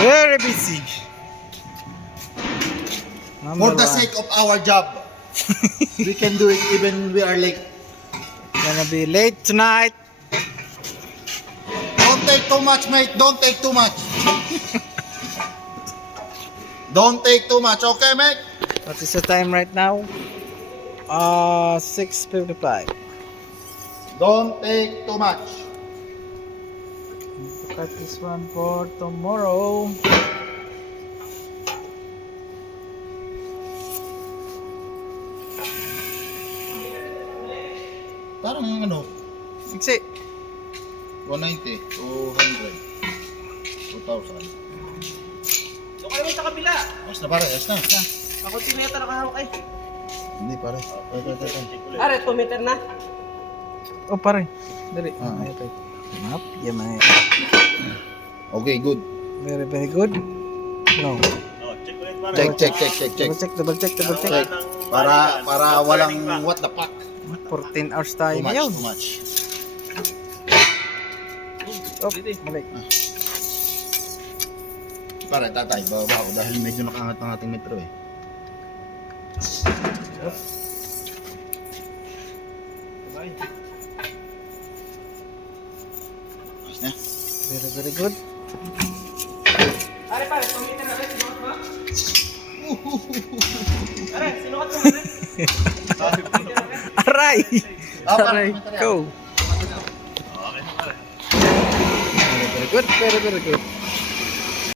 Very busy. For the sake of our job, we can do it even we are late. Gonna be late tonight. Don't take too much, mate. Don't take too much. Don't take too much, okay, mate? What is the time right now? 6:55. Don't take too much. Cut this one for tomorrow. Parang ano, 60. 190, 200, 2,000. Doon kayo sa kabila. Ayos na pare, ayos na. Ako tinayata nakahawak eh. Hindi pare. Ito. Are, 2 meter na. Oh, pare. Dali. Ah. Ay, ito. Map. Yan, Okay, good. very, very good. No. Check. Double check. Check. Para walang what the fuck. 14 hours tayo Too much, ngayon. too much. Oh, balik. Pare, tatay, bababa ako dahil medyo nakaangat ang ating metro eh. Ayos na. Very, very good. Are, pare, 2 meter na rin. Sinukat mo? Are, sinukat mo na rin. Aray! Aray, go! Very good, very, very good.